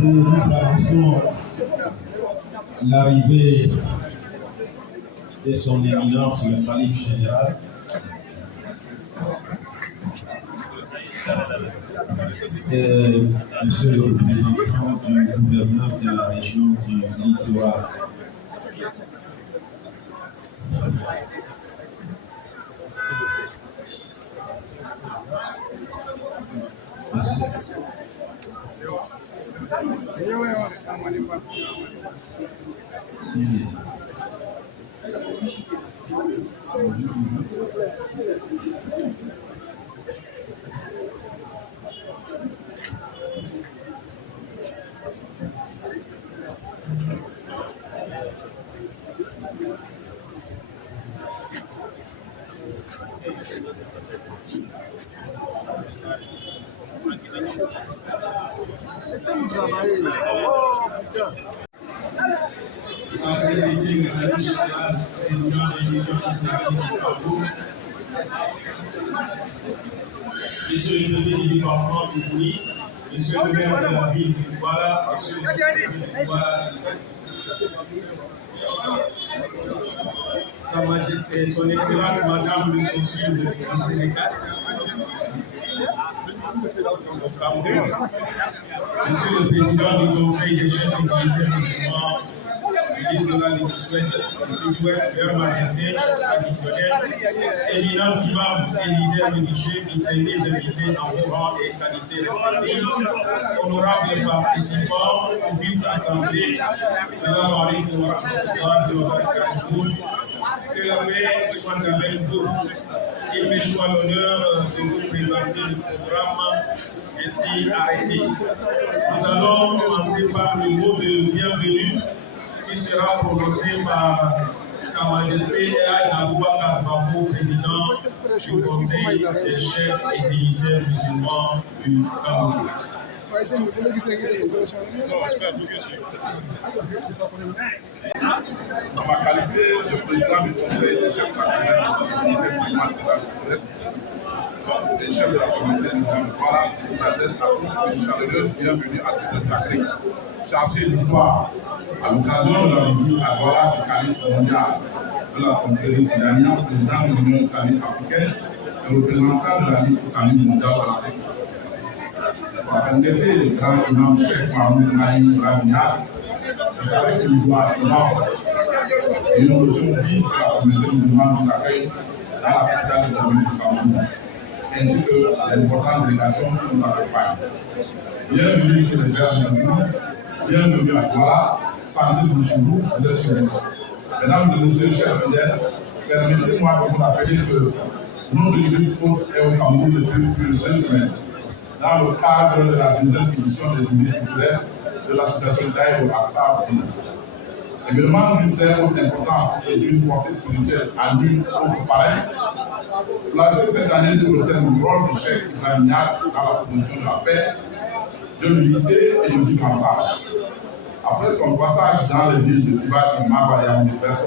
Nous annonçons l'arrivée de son éminence, le calife général. Monsieur le représentant du gouverneur de la région du littoral. Laissez-nous travailler. Oh putain. Monsieur le préfet du département du Bouli, monsieur le maire de la ville du Douala, monsieur le préfet du Douala, Sa Majesté, son Excellence Madame le Consul du Sénégal, au Cameroun, monsieur le président du Conseil des chefs de militaires musulmans, ministre de la législature, sud-ouest, Leur Majesté, traditionnel, éminence imam et leader religieux, distingués invités en vos rangs et qualités respectives, honorables participants aux vice assemblées, salam alaikum wa rahmatullahi wa barakatuh, que la paix soit avec vous. Il me soit l'honneur de vous présenter le programme ainsi arrêté. Nous allons commencer par le mot de bienvenue qui sera prononcé par Sa Majesté Aboubakar Bako, président du Conseil des chefs et dignitaires musulmans du Cameroun. Dans ma qualité de président du Conseil des chefs et dignitaires musulmans de l'Est, les chefs de la communauté musulmane, voilà, je m'adresse à tous une chaleureuse bienvenue à cette sacrée chargée d'histoire. À l'occasion de la visite à Douala du calife mondial de la confrérie Tidania, président de l'Union islamique africaine et représentant de la Ligue islamique mondiale de l'Afrique. Sa sainteté, le grand imam Cheikh Mahmoud Naïm Ibrahim Niasse, est avec une joie immense et une notion vive de la communauté musulmane nous accueille dans la capitale de Commune du Cameroun, ainsi que l'importante délégation qui nous accompagne. Bienvenue sur les terres de Cameroun, bienvenue à Douala. Santé Bouchourou, vous êtes chez nous. Mesdames et messieurs, chers fidèles, permettez-moi de vous rappeler que notre Église Côte est au Cameroun depuis plus de 2 semaines, dans le cadre de la 2e édition des Journées culturelles de l'association Daïro Assar. L'événement d'une très haute importance et d'une portée spirituelle à nul autre pareil, placé cette année sur le thème du rôle du Cheikh Ibrahim Niasse dans la promotion de la paix, de l'unité et de vivre ensemble. Après son passage dans les villes de Tibat, Timaba et Amébert,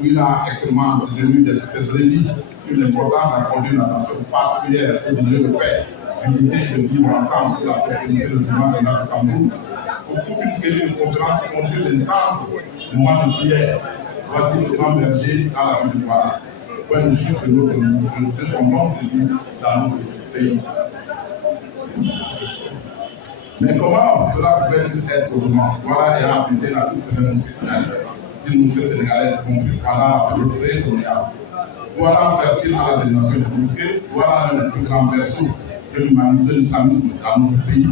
où il a extrêmement tenu de cette vie sur l'importance d'accorder une attention particulière aux milieux de paix, d'unité et de vivre ensemble pour la prospérité de l'humain de notre Cameroun. Au cours d'une série de conférences qui conduit d'intenses moments de prière, voici le grand berger à la rue du Voilà, point de chute de son nom séjour dans notre pays. Mais comment cela pouvait-il être autrement? Voilà ayant appliqué la toute citoyenne d'une nouvelle sénégalaise confuse pendant le pré-colonial. Voilà fertile à la génération de mosquées, voilà le plus grand berceau de l'humanisme, de l'islamisme dans notre pays.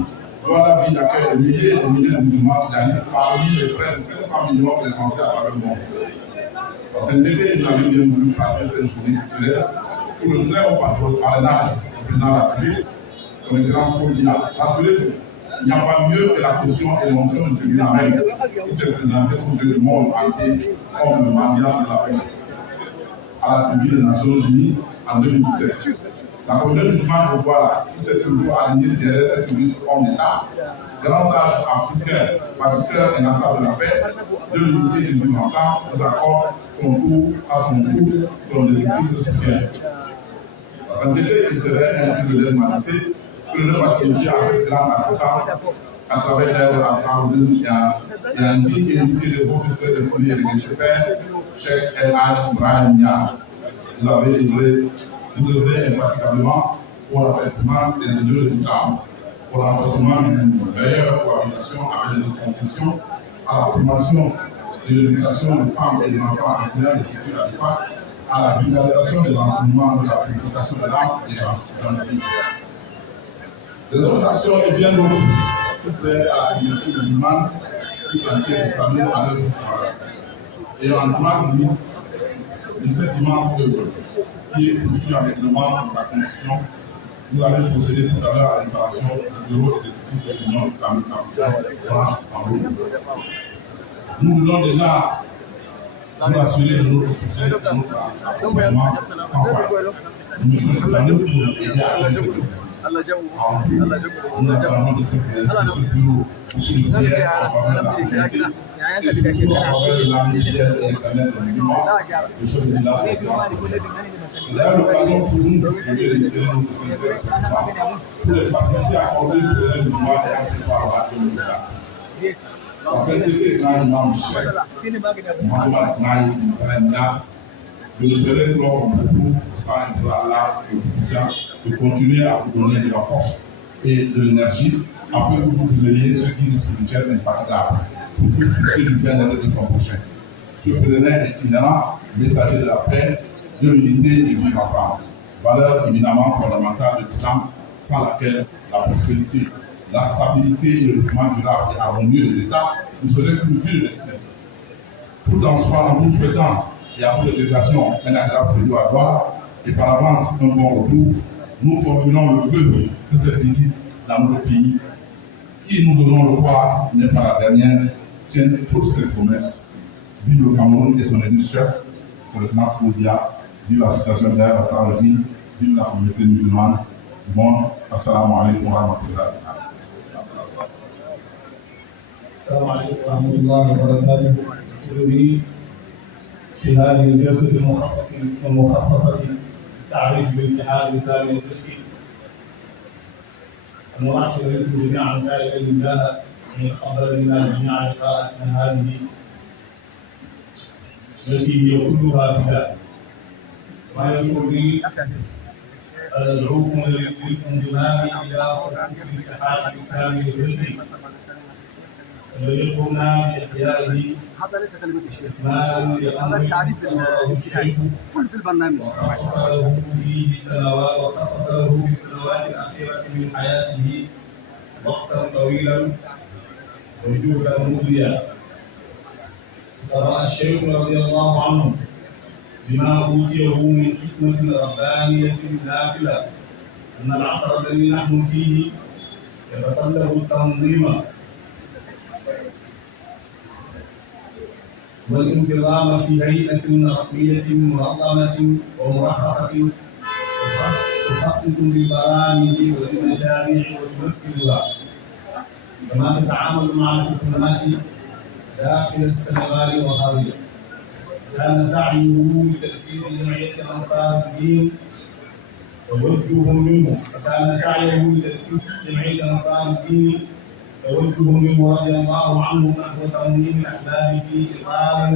Voilà la vie d'accueil de milliers et de milliers de musulmans qui parmi les près de 500 millions recensés à travers le monde. Dans cet été, nous avions bien voulu passer cette journée culturelle sous le très haut parrainage du président de la République, son excellence Paul Biya. Rassurez-vous, il n'y a pas mieux que la caution et l'onction de celui-là même qui s'est présenté aux yeux du monde entier comme le mendiant de la paix à la tribune des Nations Unies en 2017. La communauté musulmane de Douala, qui s'est toujours alignée derrière cette touriste homme d'État, grand sage africain, bâtisseur et nasseur de la paix, de l'unité et du vivre ensemble, nous accorde son tour à son tour dans des équipes de soutien. La sainteté qui serait un truc de l'aide magnifique, que le va signifier à cette grande assistance à travers l'aide à Saoudine et un digne héritier de votre très destinée et de père, Cheikh El Hadj Ibrahim Niass. Vous avez œuvré infatigablement pour l'affaissement des idées de l'islam, pour l'enforcement d'une meilleure cohabitation avec les confessions, à la promotion de l'éducation des femmes et des enfants en tenant les structures adéquates, à la vulgarisation des enseignements de la purification de l'âme et j'en ai dit. Les autres actions et bien d'autres qui plaident à la communauté musulmane tout entière de saluer à leur histoire. Et en témoigne de cette immense œuvre qui est poursuivie avec le membre de sa constitution, vous allez procéder tout à l'heure à l'installation du bureau exécutif de l'Union islamique africaine, branche en haut. Nous voulons déjà nous assurer de notre soutien et de notre accompagnement sans faille. Nous mettons toute l'année pour aider à atteindre cet objectif. En plus, nous attendons de ce bureau beaucoup de prières en faveur de la communauté et surtout en faveur de l'ami fidèle et éternel de l'Union, le chef de village de France. C'est d'ailleurs l'occasion pour nous de réitérer notre sincère remerciement pour les facilités accordées pour les jeunes musulmans et en préparation de l'État. Sa sainteté grand imam Cheikh Mohamed Naïm Ibrahim Niass, je ne serai lors de beaucoup sans être là de continuer à vous donner de la force et de l'énergie afin que vous deveniez ce guide spirituel infatigable pour vous soucier du bien-être de son prochain. Ce pèlerin itinérant, messager de la paix, de l'unité et du vivre ensemble, valeur éminemment fondamentale de l'islam sans laquelle la prospérité, la stabilité et le développement durable et harmonieux des États ne seraient plus vus de destin. Tout en soi, en vous souhaitant et à votre délégation un agréable séjour à Douala et par avance un bon retour, nous formulons le vœu que cette visite dans notre pays, qui nous donnons le croire n'est pas la dernière, tienne toutes ses promesses. Vive le Cameroun et son élu chef, le président Koudia, vive l'association d'air à Saoudi, vive la communauté musulmane. Bon, assalamu alaikum wa rahmatullahi. السلام عليكم ورحمة الله وبركاته. سلمي في هذه الجلسة المخصصة للتعريف بالاتحاد الإسلامي الأفريقي. ونرحب بكم جميعا سائلا لله أن يتقبل منا جميعا لقاءاتنا هذه التي هي كلها فداء. ويسرني أن أدعوكم للانضمام إلى صفوف الاتحاد الإسلامي الأفريقي الذي قمنا بإحيائه استكمالا لأمر قرره الشيخ وخصص له في السنوات الأخيرة من حياته وقتا طويلا وجودا مغريا. قرأ الشيخ رضي الله عنه بما أوتيه من حكمة ربانية نافلة أن العصر الذي نحن فيه يتطلب التنظيم والانتظام في هيئة رسمية منظمة ومرخصة تخطط بالبرامج والمشاريع وتنفذها كما تتعامل مع الحكومات داخل السنغال وخارجه. كان سعيه لتأسيس جمعية أنصار الدين توجه منه رضي الله عنه نحو ترميم الأحلام في إطار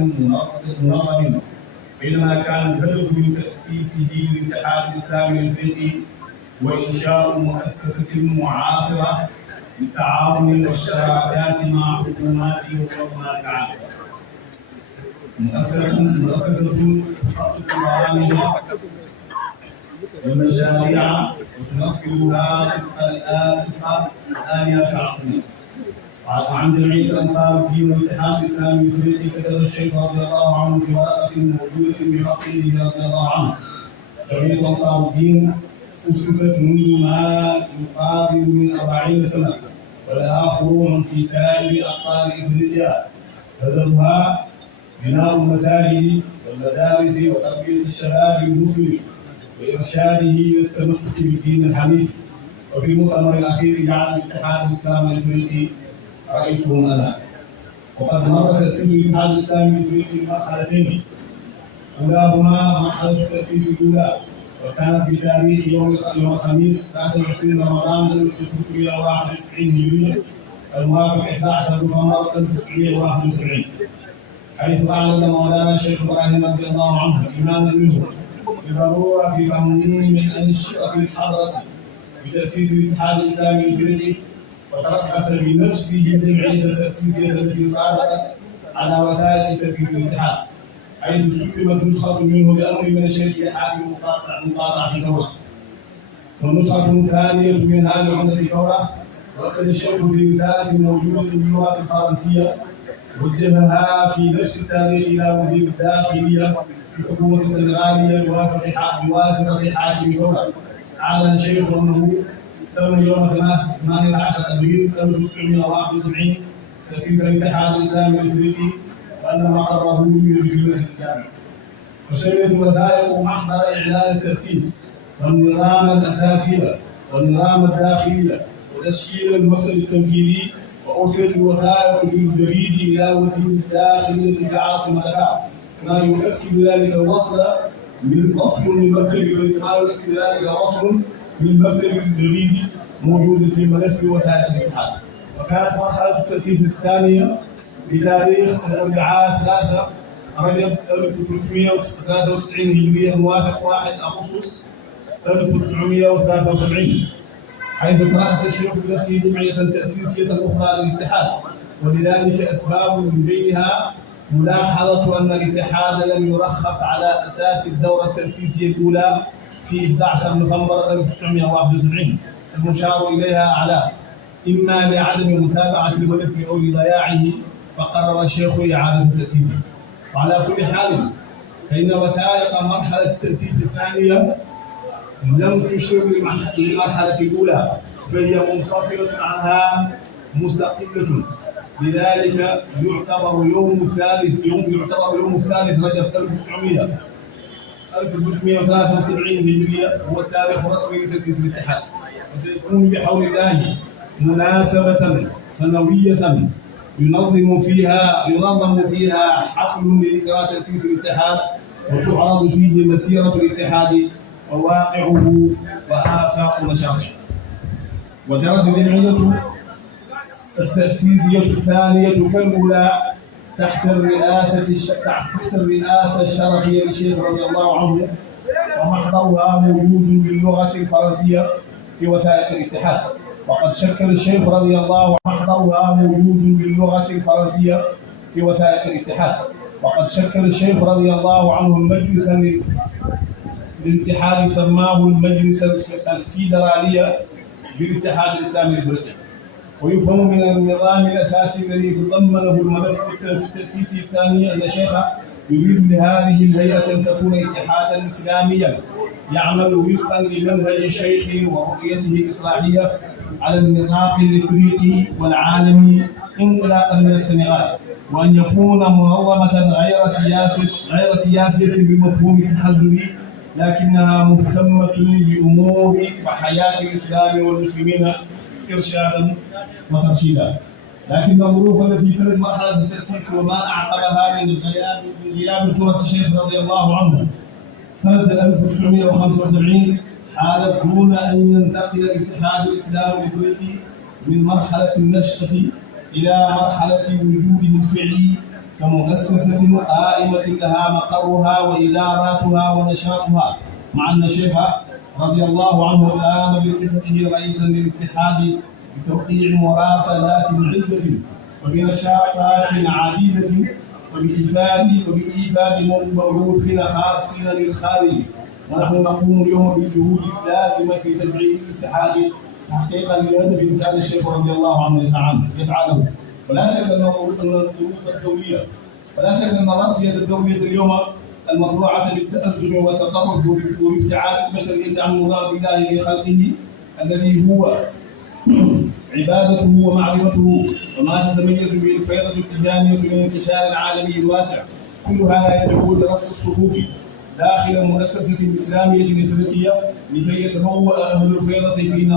منظم، بينما كان الهدف من تأسيسه للاتحاد الإسلامي الأفريقي وإنشاء مؤسسة معاصرة للتعاون والشراكات مع حكومات ومنظمات العالم. مؤسسة تخطط برامج ومشاريع وتنفذها طبق الآلية العصرية. وعن جمعية أنصار الدين والاتحاد الإسلامي الأفريقي كتب الشيخ رضي الله عنه في ورقة موجودة بخطه رضي الله عنه: جمعية أنصار الدين أسست منذ ما يقارب من 40 سنة، ولها فروع في سائر أقطار إفريقيا. هدفها بناء المساجد والمدارس وتربية الشباب المسلم وإرشاده إلى التمسك بالدين الحنيف. وفي المؤتمر الأخير جعل الاتحاد الإسلامي الأفريقي رئيسهم أنا. وقد مر تأسيس الاتحاد الإسلامي الأفريقي بمرحلتين، أولاهما مرحلة التأسيس الأولى، وكانت بتاريخ يوم الخميس 23 رمضان 1391 هجرية الموافق 11 نوفمبر 1971، حيث أعلن مولانا الشيخ إبراهيم رضي الله عنه إيمانا منه بضرورة ترميم أنشطة الحضرة بتأسيس الاتحاد الإسلامي الأفريقي، وترأس بنفسه الجمعية التأسيسية التي صادقت على وثائق تأسيس الاتحاد، حيث سلمت نسخة منه بأمر من الشيخ الحاكم مقاطعة كورة، ونسخة ثانية منها لعمدة كورة. وأكد الشيخ في رسالة موجودة باللغة الفرنسية وجهها في نفس التاريخ إلى وزير الداخلية في الحكومة السنغالية بواسطة حاكم كورة. أعلن الشيخ أنه تم يوم 18 أبريل 1971 تأسيس الاتحاد الإسلامي الأفريقي، وأن مقره بالمجلس الجامعي. وشهدت وثائق محضر إعلان التأسيس والنظام الأساسي والنظام الداخلي وتشكيل المكتب التنفيذي. وأرسلت الوثائق بالبريد إلى وزير الداخلية في عاصمة دكار، ما يؤكد ذلك وصل من مكتب البريد موجود في ملف وثائق الاتحاد. وكانت مرحلة التأسيس الثانية بتاريخ الأربعاء 3 رجب 1393 هجرية الموافق 1 أغسطس 1973، حيث ترأس الشيخ بنفسه جمعية تأسيسية أخرى للاتحاد، ولذلك أسباب من بينها ملاحظة أن الاتحاد لم يرخص على أساس الدورة التأسيسية الأولى في 11 نوفمبر 1971 المشار إليها أعلاه، إما لعدم متابعة الملف أو لضياعه، فقرر الشيخ إعادة تأسيسه. وعلى كل حال فإن وثائق مرحلة التأسيس الثانية لم تشر للمرحلة الأولى، فهي منفصلة عنها مستقلة. لذلك يعتبر يوم الثالث رجب 1373 هجرية هو التاريخ الرسمي لتأسيس الاتحاد، وسيكون بحول الله مناسبة سنوية ينظم فيها حفل لذكرى تأسيس الاتحاد، وتعرض فيه مسيرة الاتحاد وواقعه وآفاق مشاطئه. وجرت الجمعية التأسيسية الثانية كالأولى تحت الرئاسة الشرفية للشيخ رضي الله عنه، ومحضرها موجود باللغة الفرنسية في وثائق الاتحاد. وقد شكل الشيخ رضي الله عنه مجلسا للاتحاد سماه المجلس الفيدرالي بالاتحاد الإسلامي الأفريقي. ويفهم من النظام الأساسي الذي تضمنه الملف التأسيسي الثاني أن الشيخ يريد لهذه الهيئة أن تكون اتحادا إسلاميا يعمل وفقا لمنهج الشيخ ورؤيته الإصلاحية على النطاق الإفريقي والعالمي انطلاقا من السنغال، وأن يكون منظمة غير سياسية بمفهوم التحزبي، لكنها مهتمة بأمور وحياة الإسلام والمسلمين إرشادا وترشيدا. لكن الظروف التي تلد مرحلة التأسيس وما أعقبها من غياب صورة الشيخ رضي الله عنه سنة 1975 حالت دون أن ينتقل الاتحاد الإسلامي الإفريقي من مرحلة النشأة إلى مرحلة وجوده الفعلي كمؤسسة قائمة لها مقرها وإداراتها ونشاطها، مع أن الشيخ رضي الله عنه قام بصفته رئيسا للاتحاد بتوقيع مراسلات عدة وبنشاطات عديدة وبإيفاد مبعوثين خاصين للخارج. ونحن نقوم اليوم بالجهود اللازمة في تفعيل الاتحاد تحقيقا لهدف كان الشيخ رضي الله عنه يسعى له. ولا شك أن الظروف الدولية الرأسية الدولية اليوم المطبوعة بالتأزم والتطرف وابتعاد البشرية عن مراد الله في خلقه الذي هو عبادته ومعرفته وما تتميز به الفيضة التجانية من الانتشار العالمي الواسع. كل هذا يدعو لرص الصفوف داخل المؤسسة الإسلامية الإفريقية لكي يتبوأ أهل الفيضة في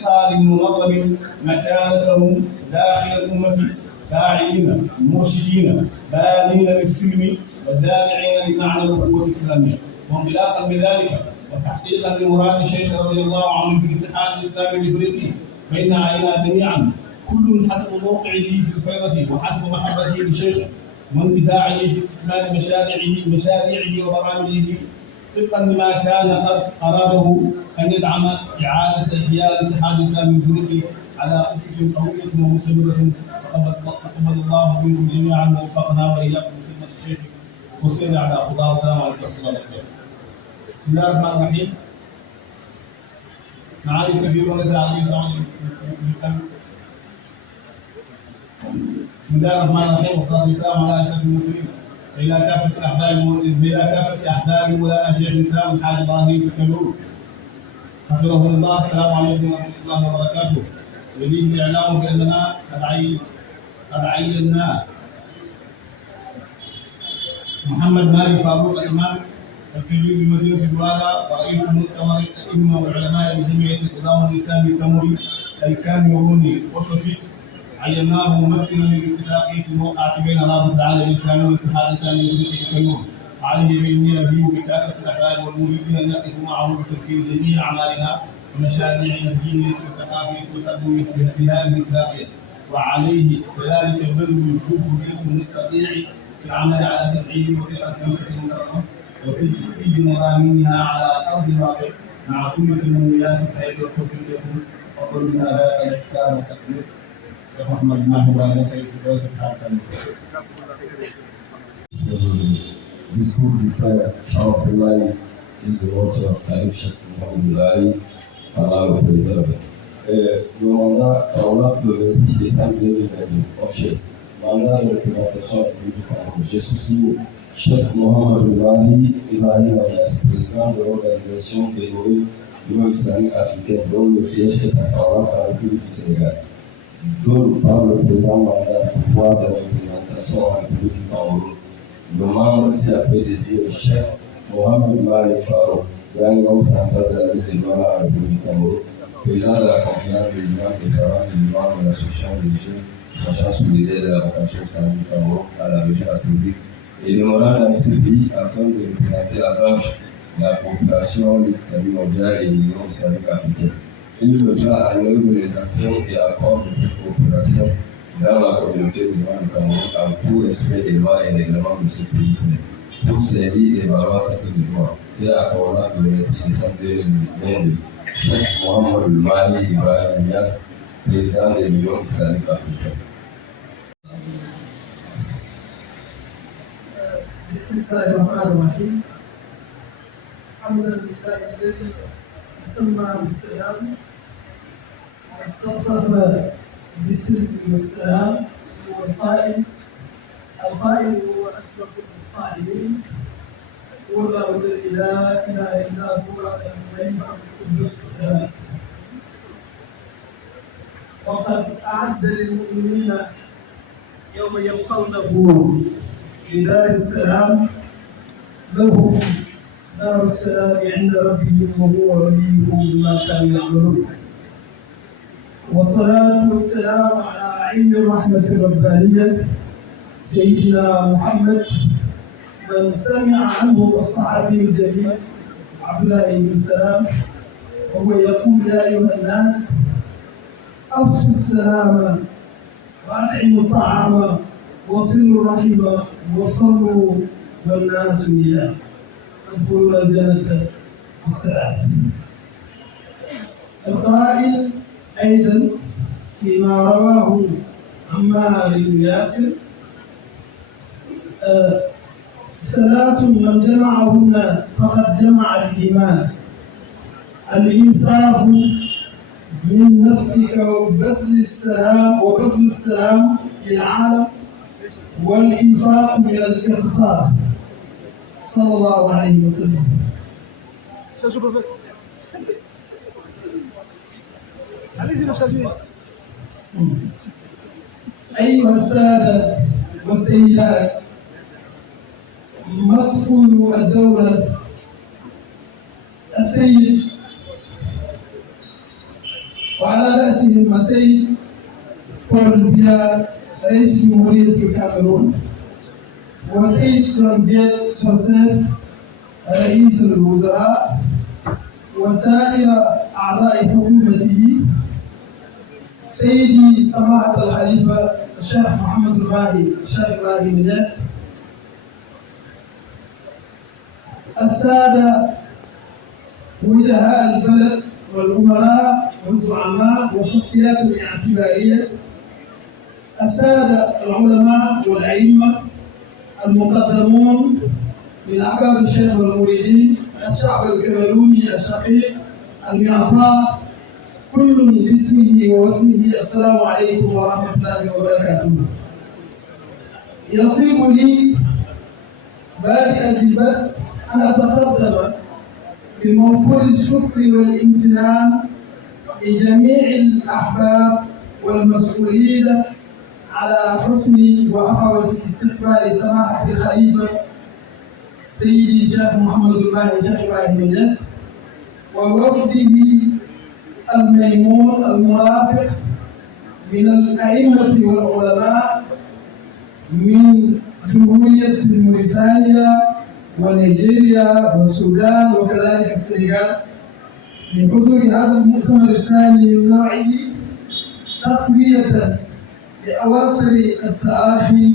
إطار منظم مكانتهم داخل الأمة فاعلين مرشدين بانين للسلم وزارعين لمعنى الأخوة الإسلامية. وانطلاقا بذلك وتحقيقا لمراد الشيخ رضي الله عنه في الاتحاد الإسلامي الإفريقي فإن علينا جميعا كل حسب موقعه في الفيضة وحسب محبته لشيخه واندفاعه في استكمال مشاريعه وبرامجه طبقا لما كان قد أراده أن يدعم إعادة إحياء الاتحاد الإسلامي الإفريقي على أسس قوية ومستمرة. تقبل الله منكم جميعا ووفقنا وإياكم لخدمة الشيخ والسير على خطاه. والسلام عليكم ورحمة الله وبركاته. بسم الله الرحمن الرحيم. معالي سفير ولد علي سعود. بسم الله الرحمن الرحيم والصلاة والسلام على أشرف المرسلين إلى كافة أحباب مولانا شيخ الإسلام الحاج إبراهيم الكاميرون حفظه الله. السلام عليكم ورحمة الله وبركاته. يليه الإعلام بأننا قد عينا محمد مالك فاروق الإمام الفيلي بمدينة دوالا ورئيس مؤتمر الأئمة والعلماء بجمعية الإمام الإسلامي الكاميروني وصفي. عيناه ممثلا للاتفاقية الموقعة بين رابطة العالم الإسلامي والاتحاد الإسلامي الإفريقي الكاميرون. عليه بإذننا فيه بكافة الأحباب والمريدين أن نقف معه بتنفيذ جميع أعمالنا ومشاريعنا الدينية والثقافية والتربوية في هذه الاتفاقية. وعليه كذلك بذل جهده المستطيع في العمل على تفعيل وثيقة المكرمة وتجسيد مراميها على أرض الواقع مع كل تنميات الحياة والتوفيق. وقلنا هذا الإحكام والتقدير محمد Mahmoud على سيد discours du frère Charles Abdoulaye, fils de notre Khalif Cheikh Mohamed Allah le préserve. Le mandat Kaola le 26 décembre 2022, Cheikh, mandat de représentation du Cameroun. J'ai souligné Cheikh Mohamed Ibrahim Alias, président de l'organisation des l'Union islamique africaine, dont le siège est à Kaola, à la République du Sénégal, dont par le présent mandat pouvoir de représentation à la République du Cameroun. Le membre s'y appelle désir Cheikh Mohamed Malik Farouk, grand central de la ville de Douala à la République du Cameroun, président de la conférence des imams et savants musulmans de l'association religieuse sachant sous l'idée de la vocation islamique du Cameroun à la région astronomique et le moral dans ce pays afin de représenter la branche de la population de l'Islamie mondiale et de l'Union islamique africaine. Il devra à l'œuvre les actions et accords de cette coopération dans la communauté musulmane du Cameroun en tout respect des lois et règlements de ce pays frère, pour servir et valoir ce que nous devons faire à Kaola le 26 décembre 2022. Cheikh Mohamed Mali Ibrahim Niass, président de l'Union islamique africaine. بسم الله الرحمن الرحيم. حمدا لله الذي سمى بالسلام واتصف بالسلم والسلام. هو القائل هو أسبق القائلين، هو الله الذي لا إله إلا هو الملك القدوس السلام. وقد أعد للمؤمنين يوم يلقونه في دار السلام لهم دار السلام عند ربهم وهو وليهم بما كانوا يعملون. والصلاة والسلام على عين الرحمة الربانية سيدنا محمد من سمع عنه الصحابي الجليل عبد الله بن سلام وهو يقول يا أيها الناس أفشوا السلام وأطعموا الطعام وصلوا الرحم وصلوا والناس نيام تدخلون الجنة بالسلام. القائل أيضا فيما رواه عمار بن ياسر ثلاث من جمعهن فقد جمع الإيمان: الإنصاف من نفسك وبذل السلام للعالم، والإنفاق من الإقتار. صلى الله عليه وسلم. أيها السادة والسيدات، مسؤول الدولة السيد وعلى رأسهم السيد بول بيا رئيس جمهورية الكاميرون، وسيد جون بيير جوزيف رئيس الوزراء، وسائر أعضاء حكومته، سيدي سماحة الخليفة الشيخ محمد الماهي الشيخ إبراهيم الياس، السادة وجهاء البلد والأمراء والزعماء والشخصيات الاعتبارية، السادة العلماء والأئمة المقدمون من أحباب الشيخ والمريدين، الشعب الكاميروني الشقيق المعطاء كل باسمه ووسمه، السلام عليكم ورحمة الله وبركاته. يطيب لي بادئ ذي بدء أن أتقدم بموفور الشكر والامتنان لجميع الأحباب والمسؤولين على حسن وعفوة استقبال سماحة الخليفة سيدي الشيخ محمد الماهي الشيخ إبراهيم الياس ووفده الميمون المرافق من الأئمة والعلماء من جمهورية موريتانيا ونيجيريا والسودان وكذلك السنغال لحضور هذا المؤتمر الثاني من نوعه، تقوية لأواصر التآخي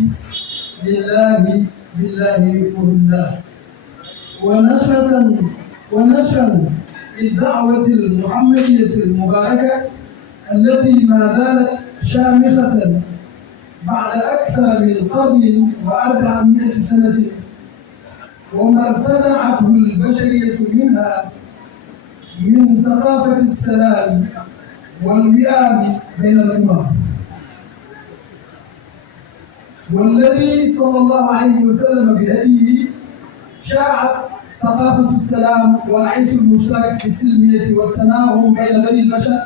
بالله وبالله، ونشرا للدعوة المحمدية المباركة التي ما زالت شامخة بعد أكثر من قرن و400 سنة، وما ارتدعته البشرية منها من ثقافة السلام والوئام بين الأمم، والذي صلى الله عليه وسلم بهديه شاعت ثقافة السلام والعيش المشترك في السلمية والتناغم بين بني البشر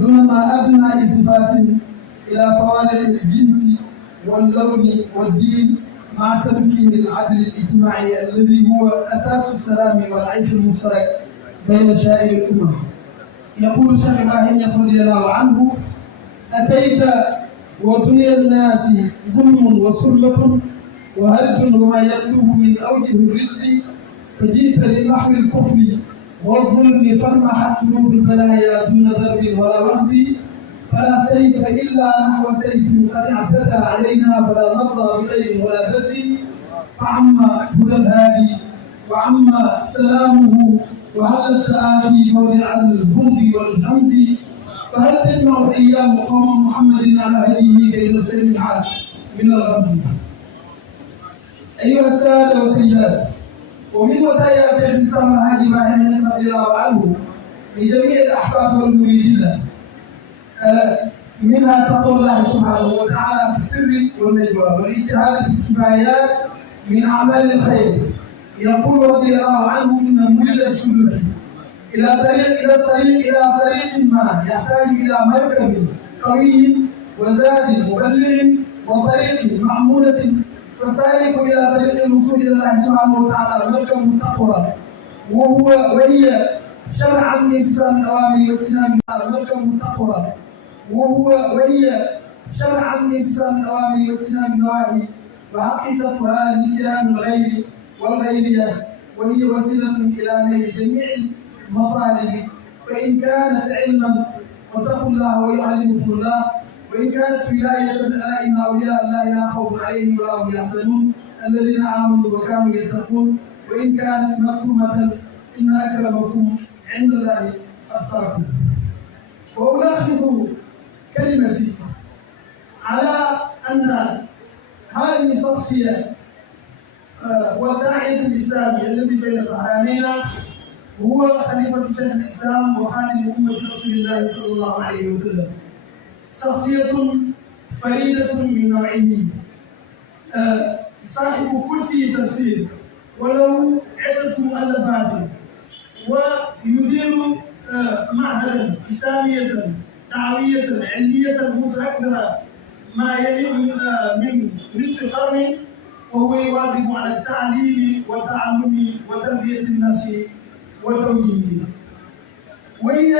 دون ما أدنى التفات إلى فوارق الجنس واللون والدين، مع تمكين العدل الاجتماعي الذي هو أساس السلام والعيش المشترك بين سائر الأمم. يقول الشيخ إبراهيم رضي الله عنه: أتيت ودنيا الناس ظلم وسلمة وهرج وما يتلوه من أوجه الرجز، فجئت لمحو الكفر والظلم فانمحت قلوب البلايا دون ضرب ولا وخز، فلا سيف إلا نحو سيف قد اعتدى علينا، فلا نرضى بغير ولا بس، فعم هدى الهادي وعم سلامه، وهل التآخي موضع البغض والهمز، فهل تجمع الأيام قوم محمد على هديه كي نستريح من الغمز. أيها السادة والسيدات، ومن وسائل الشيخ الإسلام الحاج إبراهيم الياس رضي الله عنه لجميع الأحباب والمريدين منها تقوى الله سبحانه وتعالى في السر والنجوى والاجتهاد في الكفايات من أعمال الخير. يقول رضي الله عنه: إن مريد السلوك إلى طريق ما يحتاج إلى مركب قوي وزاد مبلغ وطريق معمولة، فالسالك إلى طريق الوصول إلى الله سبحانه وتعالى مركب التقوى، وهي شرعا بامتثال الأوامر واجتناب مركب التقوى وهي شرعا بامتثال الأوامر واجتناب النواهي وحقيقتها نسيان الغير والغيرية وهي وسيلة إلى نيل جميع المطالب فإن كانت علما واتقوا الله ويعلمكم الله وإن كانت ولاية ألا إن أولياء الله لا خوف عليهم ولا هم يحزنون الذين آمنوا وكانوا يتقون وإن كانت مكتومة إن أكرمكم عند الله أتقاكم. وألخص كلمتي على أن هذه الشخصية والداعية الإسلامي الذي بين ظهرانينا هو خليفة شيخ الإسلام وخادم أمة رسول الله صلى الله عليه وسلم، شخصية فريدة من نوعه، صاحب كرسي تفسير وله عدة مؤلفات، ويدير معهدا إسلامية دعوية علمية متأكدة ما يلي من نصف قرن، وهو يواظب على التعليم والتعلم وتربية الناس وتوجيههم. وهي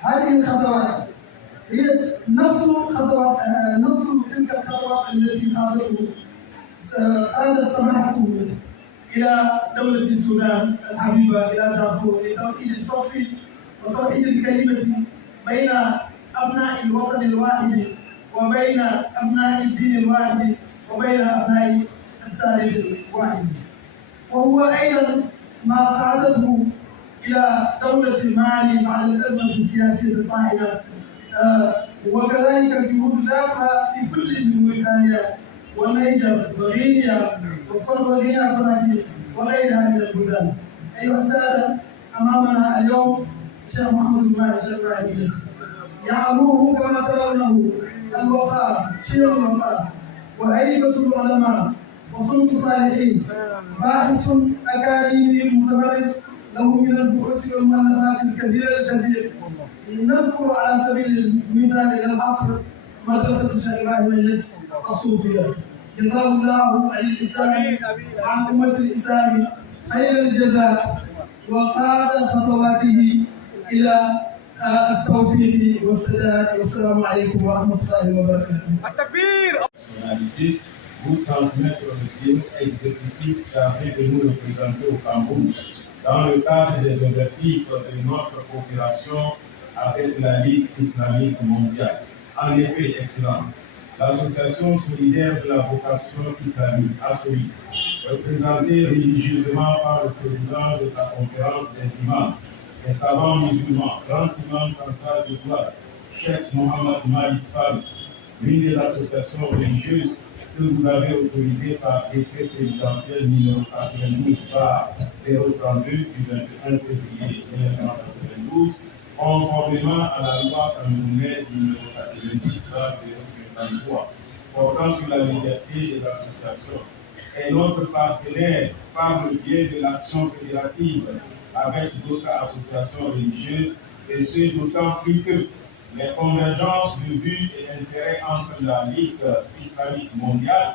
هذه الخطوات هي نفس تلك الخطوات التي قادت سماحته إلى دولة السودان الحبيبة إلى دارفور لتوحيد الصف وتوحيد الكلمة بين أبناء الوطن الواحد وبين أبناء الدين الواحد وبين أبناء التاريخ الواحد. وهو أيضا ما قادته إلى دولة مالي بعد الأزمة السياسية الطاحنة، وكذلك جهود ذاتها في كل من موريتانيا والنيجر وغينيا وقرب غينيا كوناكري وغيرها من البلدان. أيها السادة، أمامنا اليوم الشيخ محمد بن ماهر الشيخ إبراهيم يعلوه كما ترونه الوقار، شير الوقار وهيبة العلماء وصمت صالحين، باحث أكاديمي متمرس له من البحوث والمؤلفات الكثير. نذكر على سبيل المثال إلى العصر مدرسة الشيخ إبراهيم اليس الصوفية، جزاه الله عن الإسلام وعن أمة الإسلام خير الجزاء، وقاد خطواته إلى التوفيق والسداد. والسلام عليكم ورحمة الله وبركاته. Personnalité, vous transmettre le bien exécutif chargé de nous représenter au Cameroun dans le cadre des objectifs de notre coopération avec la Ligue islamique mondiale. En effet, Excellence, l'association solidaire de la vocation islamique ASOI, représentée religieusement par le président de sa conférence des imams, les savants musulmans, grand imam central de Douala, Cheikh Mohamed Malik Fall, l'une des associations religieuses que vous avez autorisées par décret présidentiel numéro 92/032 du 21 février 1992, conformément à la loi camerounaise numéro 90/053 portant sur la liberté des associations, est notre partenaire par le biais de l'action fédérative avec d'autres associations religieuses, et ce d'autant plus que les convergences de vues et intérêts entre la Ligue islamique mondiale,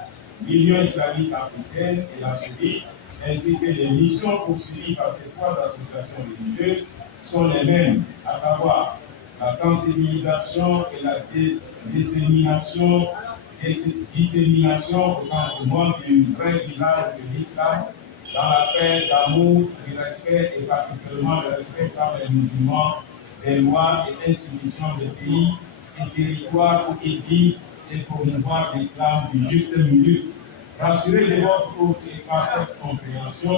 l'Union islamique africaine et la Syrie, ainsi que les missions poursuivies par ces trois associations religieuses sont les mêmes, à savoir la sensibilisation et la dissémination autant que monde d'une vraie image de l'islam dans la paix, d'amour, du respect et particulièrement le respect par les musulmans des lois et institutions des pays et territoires où il vit et promouvoir l'islam du juste milieu. Rassurez de votre haute et parfaite compréhension,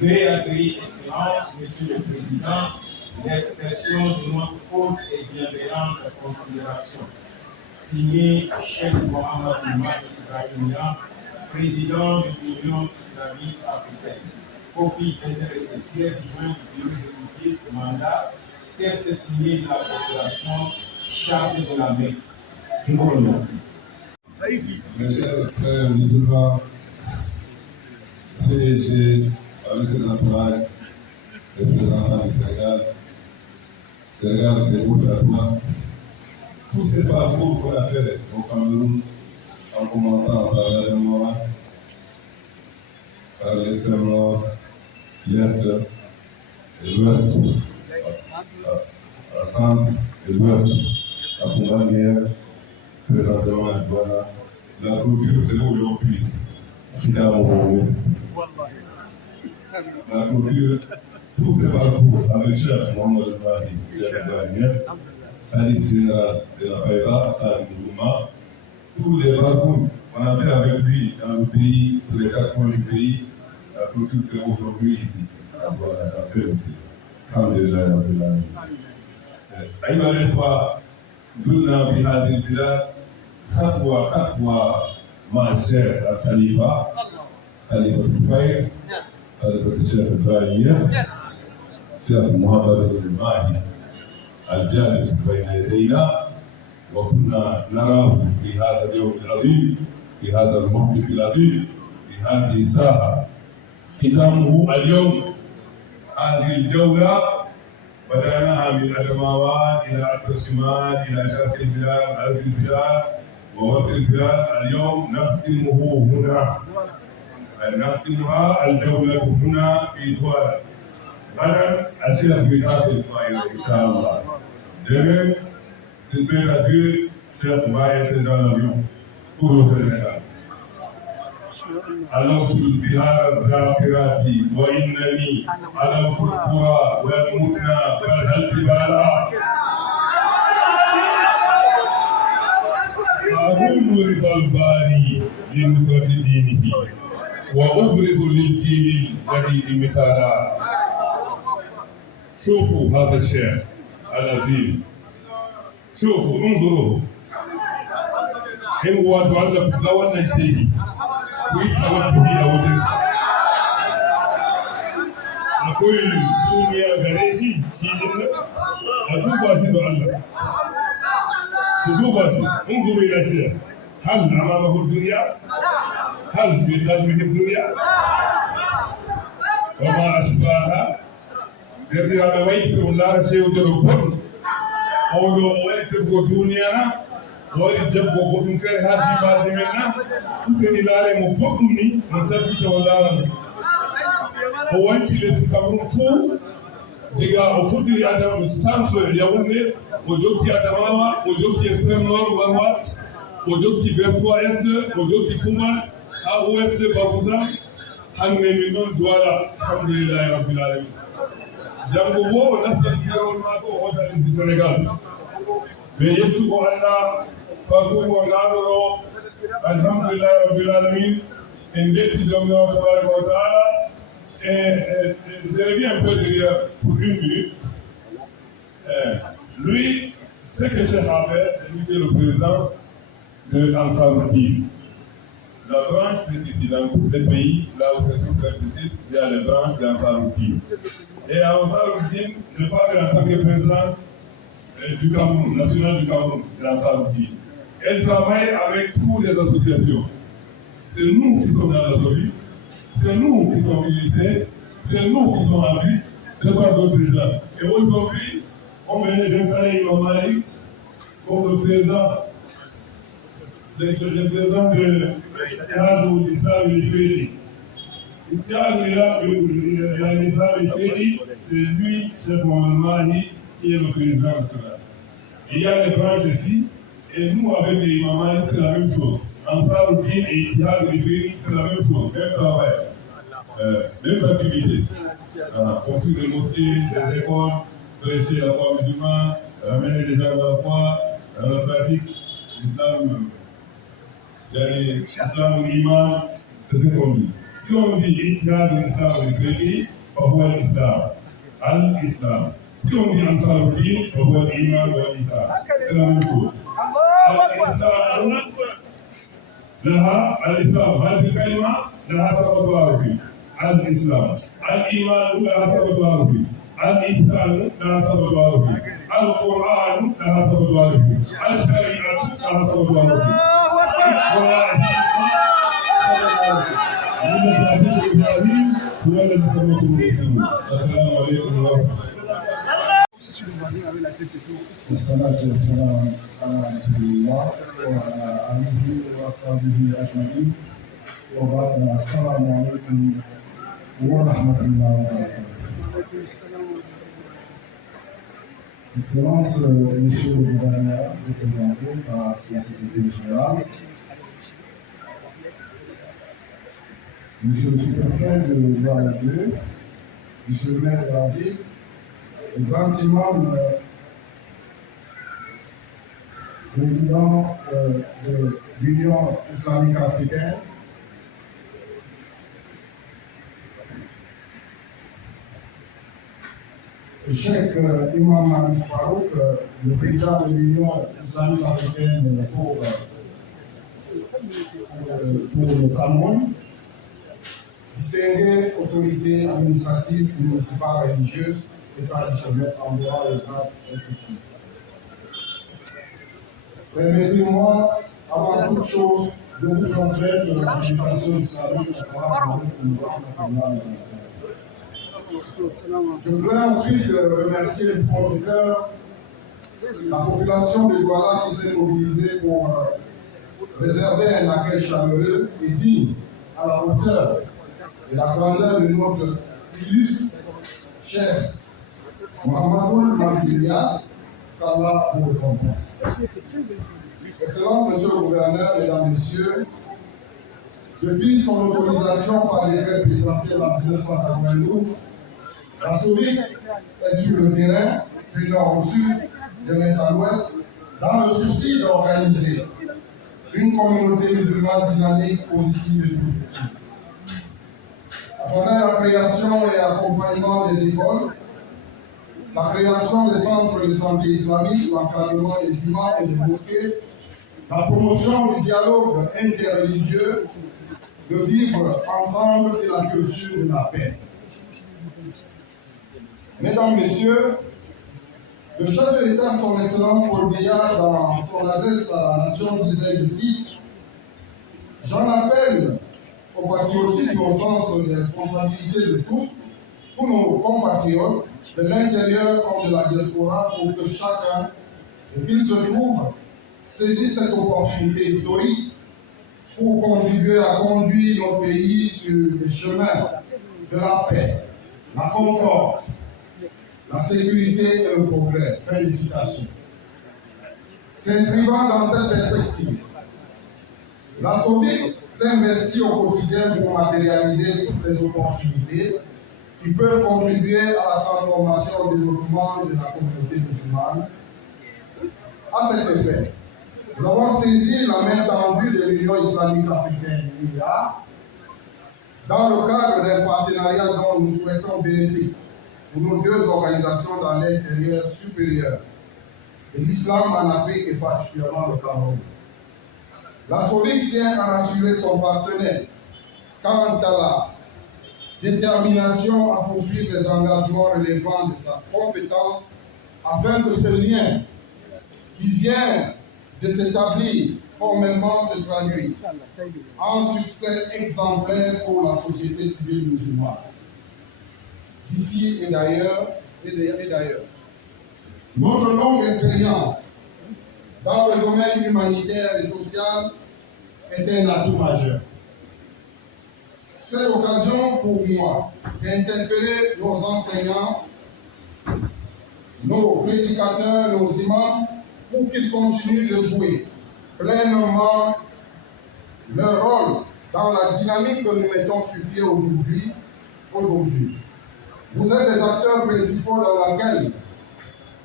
veuillez accueillir Excellence, Monsieur le Président, l'expression de notre haute et bienveillante considération. Signé Cheikh Mohamed Ibrahim, président de l'Union islamique africaine. Copie intéressée, pièce jointe du bureau exécutif de mandat, test signé de la population, chargée de la Mecque. Je vous remercie. Mes chers frères musulmans, CG, avec ses entourages, représentants du Sénégal des Hauts-Châteaux, tous ces parcours qu'on a fait au Cameroun, en commençant par la Nord, par l'extrême nord, l'Est, et l'Ouest, à centre et l'Ouest, à Fondanière, présentement à Douala. La clôture, c'est où l'on puisse. La clôture, tous ces parcours avec chef Mohamed Ibrahim, chef de la Nièce, Khalid général de la Faïda, Khalid Douma, tous les parcours qu'on a fait avec lui dans le pays, tous les 4 coins du pays, la clôture c'est aujourd'hui ici, à ce aussi. Alhamdulillah, Alhamdulillah. أيها الإخوة زرنا في هذه البلاد خطوة مع الشيخ الخليفة خليفة الفيض خليفة الشيخ إبراهيم الشيخ محمد بن ماهي الجالس بين يدينا، وكنا نراه في هذا اليوم العظيم في هذا الموقف العظيم في هذه الساحة. ختامه اليوم هذه الجولة بدأناها من أدماوات إلى أقصى الشمال إلى شرق البلاد غرب البلاد ووسط البلاد. اليوم نختمه هنا، نختمها الجولة هنا في دوالة. غدا الشيخ في هذه القائمة إن شاء الله. Demain, s'il plaît à Dieu, Cheikh va être dans l'avion pour le Sénégal. علمت البهار الذاكرات وإنني علمت القرى والمدنى والجبال. أقوم رضا الباري لنصرة دينه وأبرز للجيل الجديد مثالا. شوفوا هذا الشيخ العظيم، شوفوا انظروا، إن هو تعلق بقوانا شيء kuitawafia wote. Akwai duniya gare shi din a duba shi da Allah. Su duba shi, in zuwa ila shi, hal amamahu duniya, hal fi qalbihi duniya, wa ma asbaha, derdi abe waiti ulara shehu de rubun, odo wani tibgo duniya na, wani jabbo gudun fere haji baji menna, useni lare mo boɗɗum ni no taskita o laara o wanci lesdi Cameroun fuu diga o fuɗɗiri adam centre Yaoundé o jokki Adamawa o jokki extrême nord Barwat o jokki Bertois est o jokki Fouman ha ouest Bafoussam hande min ɗon Douala. Alhamdulillahi rabbil alamin. Janngo bo o nastani kerol maako o hota lesdi Sénégal ɓe yettugo Allah fatugo ngaaɗoro. Alhamdulillah Rabbil Alamin, en detti Jomno Tabaraka wa Ta'ala. Et je reviens un peu derrière pour 1 minute. Lui, ce que Cheikh a fait, c'est lui qui est le président de Ansar-ud-Din. La branche, c'est ici, dans tous les pays, là où c'est tout ici, il y a les branches d'Ansar-ud-Din. Et à Ansar-ud-Din, je parle en tant que président du Cameroun, national du Cameroun, d'Ansar-ud-Din. Elle travaille avec toutes les associations. C'est nous qui sommes dans la zone, c'est nous qui sommes lycées, c'est nous qui sommes en vie, c'est pas d'autres gens. Et aujourd'hui, on met les Saleh Imamari comme le président de l'Istihad ou l'Islam et l'Ifredi. L'Istihad et l'Islam et l'Ifredi, c'est lui, Cheikh Mohamed Mahi, qui est le président de cela. Il y a les branches ici. Et nous, avec les imams, c'est la même chose. Ansar-ud-Din et Ittihad al-Ifriqi, c'est la même chose, même travail, mêmes activités. Construire des mosquées, des écoles, prêcher la foi musulmane, ramener les gens à la foi, dans la pratique, l'islam, l'imam, c'est ce qu'on dit. Si on dit Ittihad al-Ifriqi, l'islam, al-Islam. Si on dit Ansar-ud-Din, l'imam ou l'islam. C'est la même chose. الإسلام لها الإسلام هذه الكلمة لها سبب تعرفي. الإسلام الإيمان لها سبب تعرفي. الإحسان لها سبب تعرفي. القرآن لها سبب تعرفي. الشريعة لها سبب تعرفي. هو الذي سميته المسلمون. السلام عليكم ورحمة الله. والصلاة والسلام على رسول الله وعلى آله وصحبه أجمعين. وبعد السلام عليكم ورحمة الله وبركاته. Excellence, Monsieur le Gouverneur, représenté par son secrétaire général, Monsieur le Sous-préfet de Douala-2, Monsieur le maire de la ville, le grand imam président de l'Union islamique africaine, le Cheikh Imam Malik Farouk, le président de l'Union islamique africaine pour le Cameroun, distinguées autorités administratives, municipales, religieuses et traditionnelles en droit et grade respectifs. Permettez-moi, avant toute chose, de vous transmettre la présentation islamique à savoir Je voudrais ensuite remercier du fond du cœur la population de Douala qui s'est mobilisée pour réserver un accueil chaleureux et digne à la hauteur et la grandeur de notre illustre chef Mohamedou Mazbilias, qu'Allah vous récompense. Excellence, Monsieur le Gouverneur, Mesdames, Messieurs, depuis son autorisation par décret présidentiel en 1992, la SOVIC est sur le terrain, du nord au sud, de l'est à l'ouest, dans le souci d'organiser une communauté musulmane dynamique, positive et productive. À travers la création et accompagnement des écoles, la création des centres de santé islamique, l'encadrement des imams et des mosquées, la promotion du dialogue interreligieux, de vivre ensemble et la culture de la paix. Mesdames, Messieurs, le chef de l'État, son Excellence Paul Biya, dans son adresse à la nation, disait ici, j'en appelle au patriotisme au sens des responsabilités de tous, pour nos compatriotes, de l'intérieur comme de la diaspora, pour que chacun, où qu'il se trouve, saisisse cette opportunité historique pour contribuer à conduire notre pays sur le chemin de la paix, la concorde, la sécurité et le progrès. Félicitations. S'inscrivant dans cette perspective, la SOVIC s'investit au quotidien pour matérialiser toutes les opportunités qui peuvent contribuer à la transformation et au développement de la communauté musulmane. À cet effet, nous avons saisi la main tendue de l'Union islamique africaine, l'UIA, dans le cadre d'un partenariat dont nous souhaitons bénéficier pour nos deux organisations dans l'intérieur supérieur de l'islam en Afrique et particulièrement le Cameroun. La SOVIC tient à rassurer son partenaire quant à la détermination à poursuivre les engagements relevant de sa compétence afin que ce lien qui vient de s'établir formellement se traduit en succès exemplaire pour la société civile musulmane, d'ici et d'ailleurs, Notre longue expérience dans le domaine humanitaire et social est un atout majeur. C'est l'occasion pour moi d'interpeller nos enseignants, nos prédicateurs, nos imams, pour qu'ils continuent de jouer pleinement leur rôle dans la dynamique que nous mettons sur pied aujourd'hui. Vous êtes les acteurs principaux dans laquelle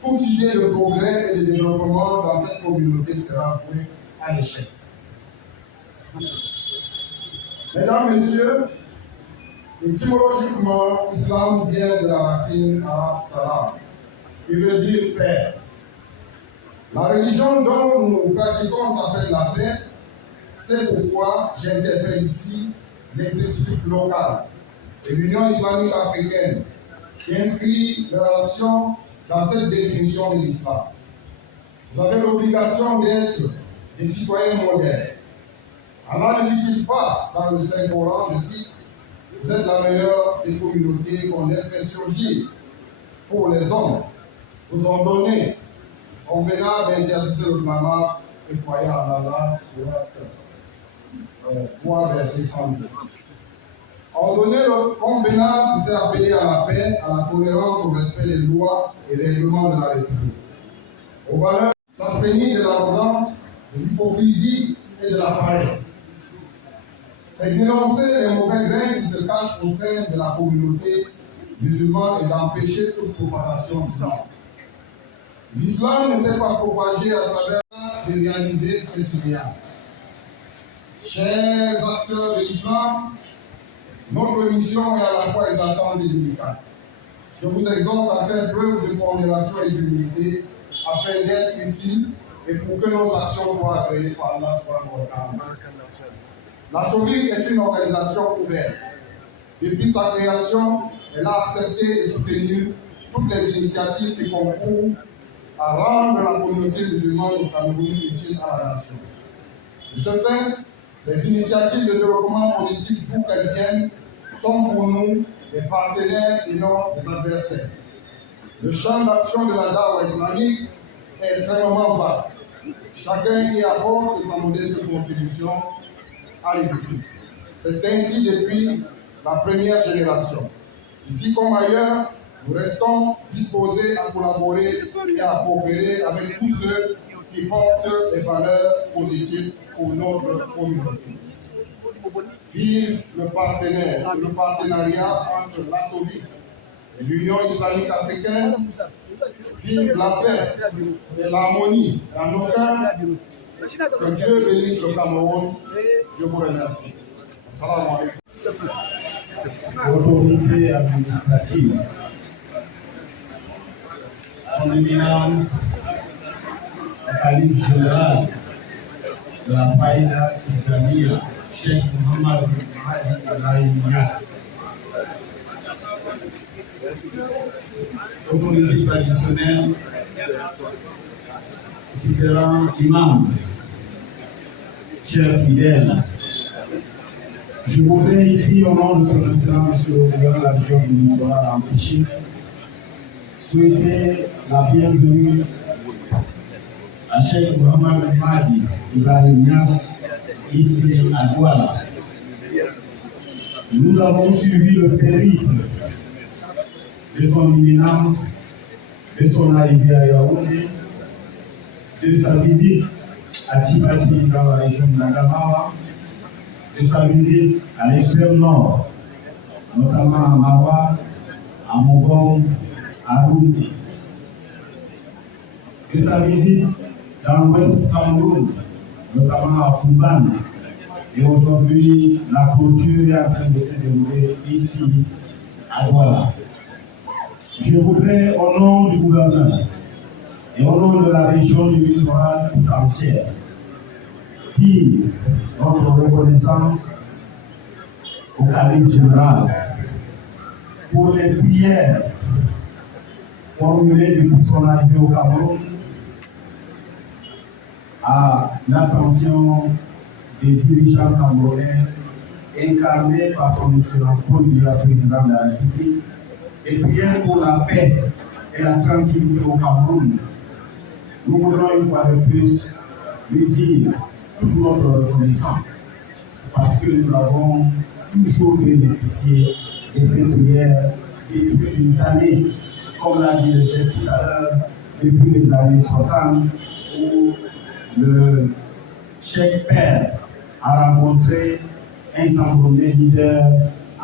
toute idée de progrès et de développement dans cette communauté sera vouée à l'échec. Mesdames, Messieurs, étymologiquement, l'islam vient de la racine arabe salam, qui veut dire paix. La religion dont nous pratiquons s'appelle la paix. C'est pourquoi j'interpelle ici l'exécutif local et l'Union islamique africaine qui inscrit leur nation dans cette définition de l'islam. Vous avez l'obligation d'être des citoyens modernes. Allah ne dit-il pas dans le Saint-Coran, je cite, vous êtes la meilleure des communautés qu'on ait fait surgir pour les hommes. Vous ont donné convenable d'interdire le blâmable et croyant en Allah sur 3 verset 110. Ordonner le convenable, c'est appeler à la paix, à la tolérance, au respect des lois et des règlements de la République. Aux valeurs, s'abstenir de l'arrogance, de l'hypocrisie et de la paresse. C'est dénoncer les mauvais grains qui se cachent au sein de la communauté musulmane et d'empêcher toute propagation du mal. L'islam ne s'est pas propagé à travers de réaliser cet idéal. Chers acteurs de l'islam, notre mission est à la fois exaltante et délicate. Je vous exhorte à faire preuve de pondération et d'humilité afin d'être utile et pour que nos actions soient agréées par Allah subhanahu wa ta'ala. La SOVIC est une organisation ouverte. Depuis sa création, elle a accepté et soutenu toutes les initiatives qui concourent à rendre la communauté musulmane au Cameroun utile à la nation. De ce fait, les initiatives de développement politique, d'où qu'elles viennent, sont pour nous des partenaires et non des adversaires. Le champ d'action de la dawa islamique est extrêmement vaste. Chacun y apporte sa modeste contribution à l'édifice. C'est ainsi depuis la première génération. Ici comme ailleurs, nous restons disposés à collaborer et à coopérer avec tous ceux qui portent des valeurs positives pour notre communauté. Vive le partenariat entre la SOVIC et l'Union islamique africaine. Vive la paix et l'harmonie dans nos cœurs. Que Dieu bénisse le Cameroun. Je vous remercie. Assalamu alaikum. Autorité administrative. Son éminence, le calife général de la Faïda Tijaniya, Cheikh Mohamed Hadi Ibrahim Niass. Autorité traditionnelle, différents imams, chers fidèles. Je voudrais ici, au nom de son excellence, M. le gouverneur de la région du littoral d'Ampichi, souhaiter la bienvenue à Cheikh Mohamed Hadi Ibrahim Niass, ici à Douala. Nous avons suivi le périple de son éminence, de son arrivée à Yaoundé, de sa visite à Tibati dans la région de Nagamawa, de sa visite à l'extrême nord, notamment à Mawa, à Mogong, à Rundi, de sa visite dans l'ouest Cameroun, notamment à Fouban, et aujourd'hui la clôture est en train de se dérouler ici à Douala. Je voudrais, au nom du gouverneur et au nom de la région du littoral tout entière, dire notre reconnaissance au calife général pour les prières formulées depuis son arrivée au Cameroun à l'attention des dirigeants camerounais incarnés par son excellence Paul Biya, président de la République, et prières pour la paix et la tranquillité au Cameroun. Nous voudrons une fois de plus lui dire toute notre reconnaissance parce que nous avons toujours bénéficié de ces prières depuis des années, comme l'a dit le chef tout à l'heure, depuis les années 60 où le chef père a rencontré un Camerounais leader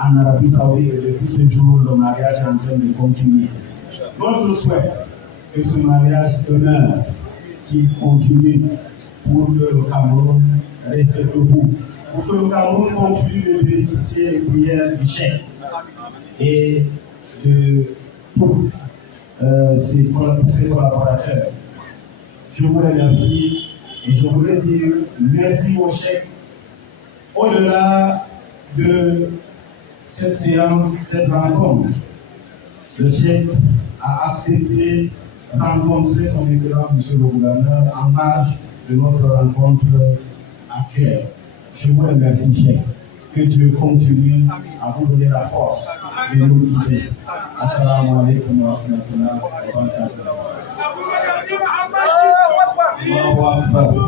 en Arabie Saoudite et depuis ce jour, le mariage est en train de continuer. Notre souhait que ce mariage demeure, qui continue pour que le Cameroun reste debout, pour que le Cameroun continue de bénéficier des prières du chef et de tous ses collaborateurs. Je vous remercie et je voulais dire merci au chef. Au-delà de cette séance, cette rencontre, le chef a accepté de rencontrer son excellence, M. le gouverneur, en marge de notre rencontre actuelle. Je vous remercie, chef. Que Dieu continue à vous donner la force de nous guider. Assalamu alaikum wa rahmatullahi wa barakatuh.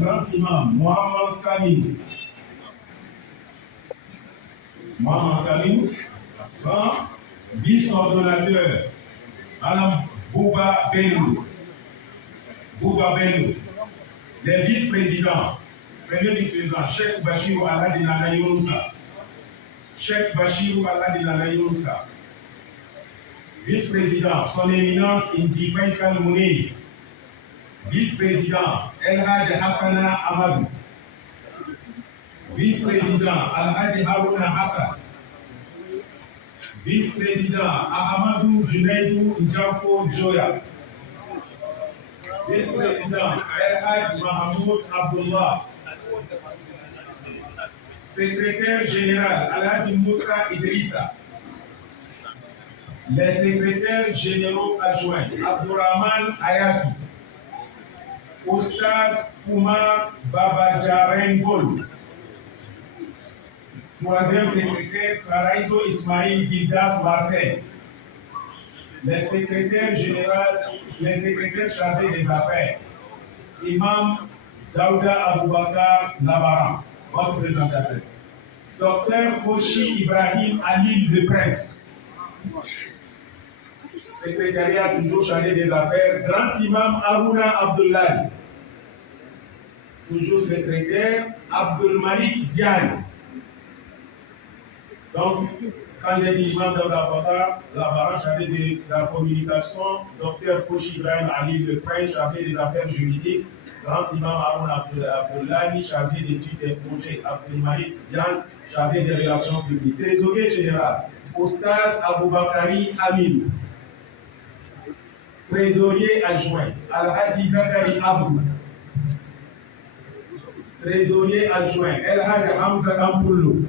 Grand imam Mohamed Samine. Maman Samine. Vice-ordonnateur, Madame Bouba Bello. Les vice-présidents, premier vice-président, Cheikh Bachirou Aladi Nana Youroussa. Vice-président, son éminence Indji Faisal Mounei. Vice-président, Elhad Hassana Amadou. Vice-président, Alhadi Harouna Hassan. Vice-président, Ahamadou Junaidou Ndjampo Joya. Vice-président, Elhad Mahamoud Abdullah. Secrétaire général, Alhadi Moussa Idrissa. Les secrétaires généraux adjoints, Abdourahman Ayatou. Oustaz Oumar Babadjarengol. Troisième secrétaire, Paraïso Ismail Gildas Marseille. Les secrétaires chargés des affaires, Imam Daouda Aboubakar Labaran, votre présentateur. Docteur Fauchi Ibrahim Alil de Prince. Secrétariat toujours chargé des affaires, Grand Imam Aruna Abdullahi. Toujours secrétaire, Abdul Malik Diagne. Donc, quand j'ai dit Imam Daouda Labaran, chargé de la communication, Docteur Fauchi Ibrahim Ali Le Prince, chargé des affaires juridiques, Grand Imam Aruna Abdullahi, chargé d'études des projets, Abdul Malik Diagne, chargé des relations publiques. Trésorier général, Oustaz Aboubakari Amin. Trésorier adjoint, Al-Haji Zakari Abdou. Trésorier adjoint, El-Haj Hamza Kampoulou.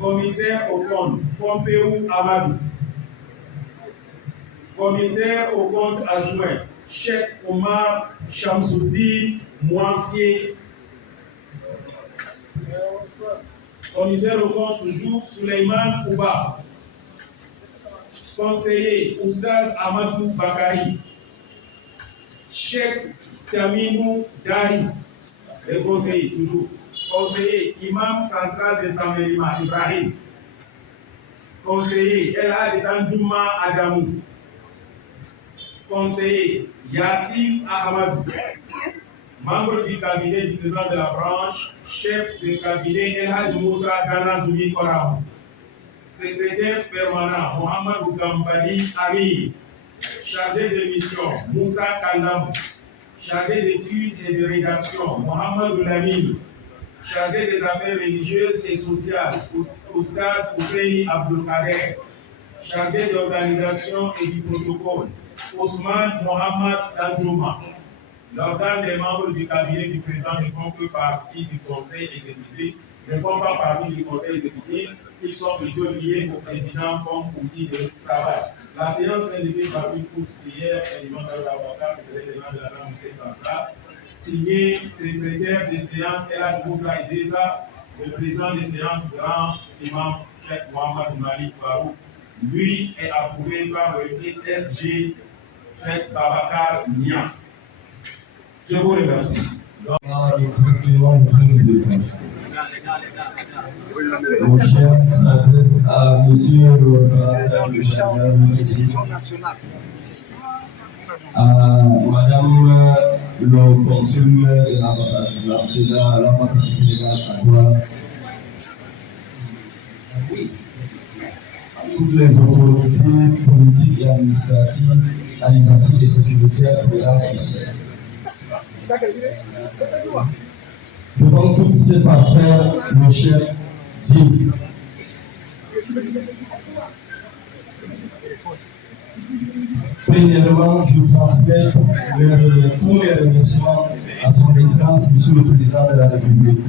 Commissaire au compte, Pompéou Amadou. Commissaire au compte adjoint, Cheikh Omar Chamsoudi Mouassier. Commissaire au compte toujours, Suleiman Ouba. Conseiller, Oustaz Amadou Bakari. Cheikh Kamimou Dari. Les conseillers, toujours. Conseiller, Imam central de Saint-Mélima, Ibrahim. Conseiller, Elhad Dandouma Adamou. Conseiller, Yassine Ahmadou. Membre du cabinet du président de la branche, chef de cabinet Elhad Moussa Ganazouni Koram. Secrétaire permanent, Mohamed Gambali Ami. Chargé de mission, Moussa Kandam. Chargé d'études et de rédaction, Mohamed Lamine. Chargé des affaires religieuses et sociales, Oustaz Husseini Abdelkader. Chargé d'organisation et du protocole, Ousmane Mohamed Danjouma. L'organe des membres du cabinet du président ne font que partie du conseil exécutif, ne font pas partie du conseil exécutif, ils sont plutôt liés au président comme outil de travail. La séance est indiquée par une courte prière et le nom de l'avocat, secrétaire de la République centrale, signé secrétaire des séances Elhad Moussa Idrissa, le président des séances Grand Imam Cheikh Mohamed Malik Farouk. Lui est approuvé par le ESG Cheikh Babakar Nia. Je vous remercie. Mon cher s'adresse à monsieur le national. À madame le consul de l'ambassade du Sénégal à Douala. Toutes les autorités politiques et administratives et sécuritaires présentes ici. Devant tous ces partenaires, le chef dit premièrement, je transmets tous les remerciements à son excellence, monsieur le président de la République.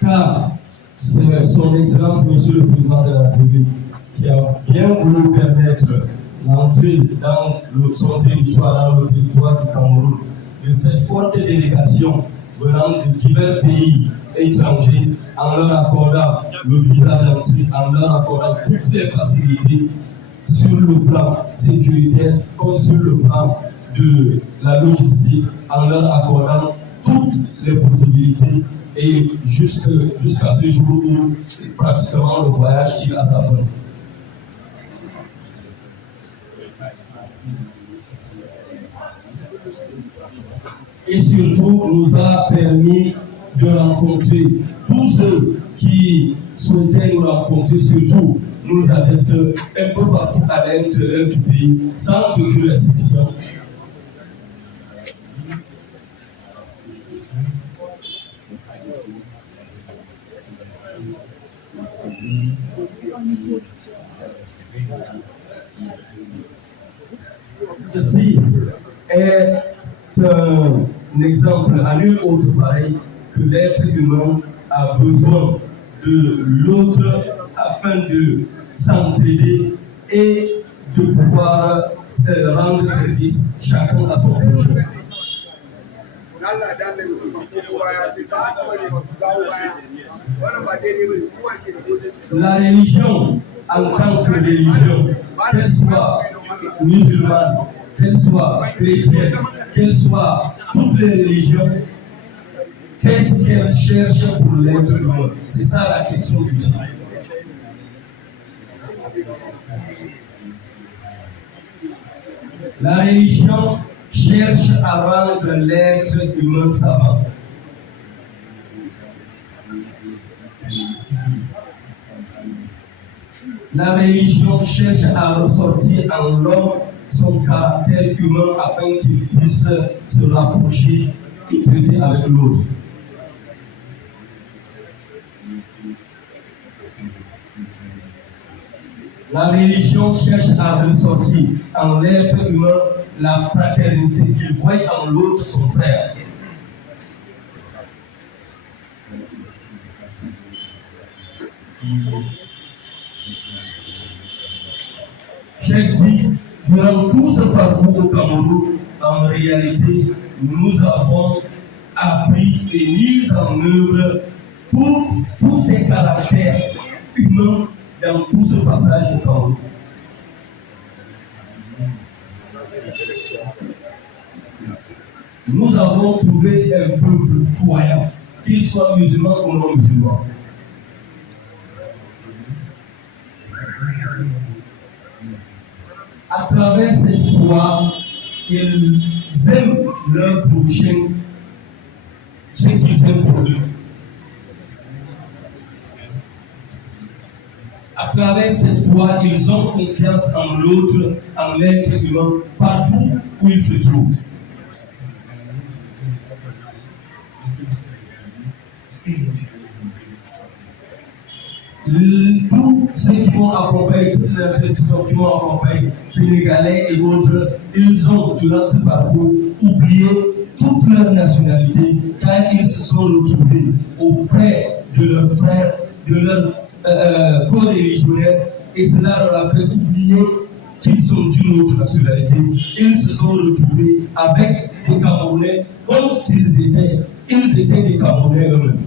Car c'est son excellence, monsieur le président de la République, qui a bien voulu permettre l'entrée dans son territoire, dans le territoire du Cameroun, de cette forte délégation venant de divers pays étrangers en leur accordant le visa d'entrée, en leur accordant toutes les facilités sur le plan sécuritaire comme sur le plan de la logistique, en leur accordant toutes les possibilités et jusqu'à ce jour où pratiquement le voyage tire à sa fin. Et surtout nous a permis de rencontrer tous ceux qui souhaitaient nous rencontrer, surtout nos adeptes un peu partout à l'intérieur du pays, sans aucune restriction. Ceci est un exemple à nul autre pareil que l'être humain a besoin de l'autre afin de s'entraider et de pouvoir rendre service chacun à son prochain. La religion en tant que religion, qu'elle soit musulmane, qu'elle soit chrétienne, qu'elle soit toutes les religions, qu'est-ce qu'elle cherche pour l'être humain? C'est ça la question du type. La religion cherche à rendre l'être humain savant. La religion cherche à ressortir en l'homme son caractère humain afin qu'il puisse se rapprocher et traiter avec l'autre. La religion cherche à ressortir en l'être humain la fraternité, qu'il voie en l'autre son frère. J'ai dit, durant tout ce parcours au Cameroun, en réalité, nous avons appris et mis en œuvre tous ces caractères humains dans tout ce passage au Cameroun. Nous avons trouvé un peuple croyant, qu'il soit musulman ou non musulman. À travers cette foi, ils aiment leur prochain, ce qu'ils aiment pour eux. À travers cette foi, ils ont confiance en l'autre, en l'être humain, partout où ils se trouvent. Tous ceux qui m'ont accompagné, toutes les institutions qui m'ont accompagné, sénégalais et autres, ils ont, durant ce parcours, oublié toute leur nationalité, car ils se sont retrouvés auprès de leurs frères, de leurs co-religionnaires, et cela leur a fait oublier qu'ils sont d'une autre nationalité. Ils se sont retrouvés avec des Camerounais comme s'ils étaient des Camerounais eux-mêmes.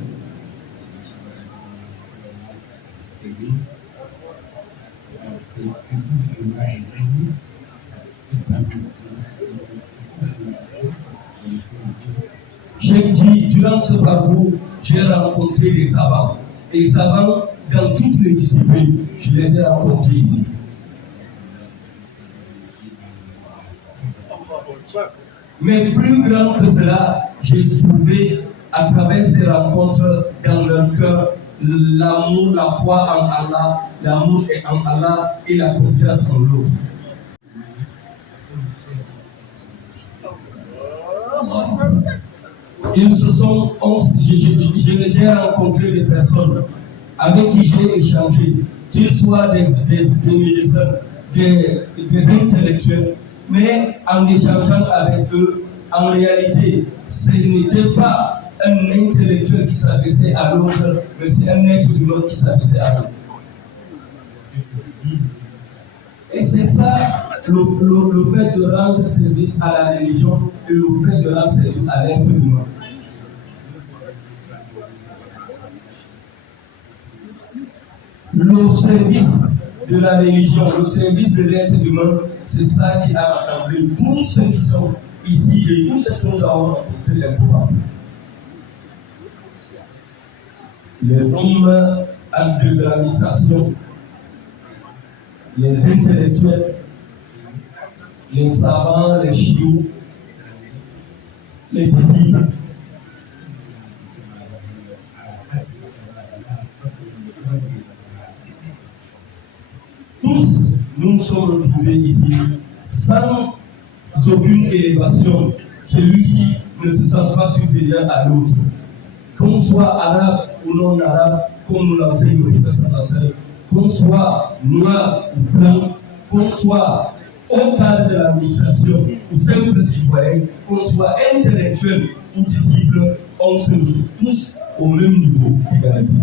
J'ai dit, durant ce parcours, j'ai rencontré des savants. Des savants dans toutes les disciplines. Je les ai rencontrés ici. Mais plus grand que cela, j'ai trouvé à travers ces rencontres dans leur cœur l'amour, la foi en Allah, l'amour en Allah et la confiance en l'autre. J'ai rencontré des personnes avec qui j'ai échangé, qu'ils soient des médecins, des intellectuels, mais en échangeant avec eux, en réalité, ce n'était pas un intellectuel qui s'adressait à l'autre, mais c'est un être humain qui s'adressait à l'autre. Et c'est ça le fait de rendre service à la religion et le fait de rendre service à l'être humain. le service de la religion, le service de l'être humain, c'est ça qui a rassemblé tous ceux qui sont ici et tous ceux que nous avons rencontrés les pouvoirs. Les hommes actes de l'administration, les intellectuels, les savants, les chinois, les disciples. Tous nous sommes retrouvés ici sans aucune élévation. Celui-ci ne se sent pas supérieur à l'autre. Qu'on soit arabe ou non arabe, comme nous l'enseigne le professeur, qu'on soit noir ou blanc, qu'on soit au cadre de l'administration ou simple citoyen, qu'on soit intellectuel ou disciple, on se retrouve tous au même niveau d'égalité.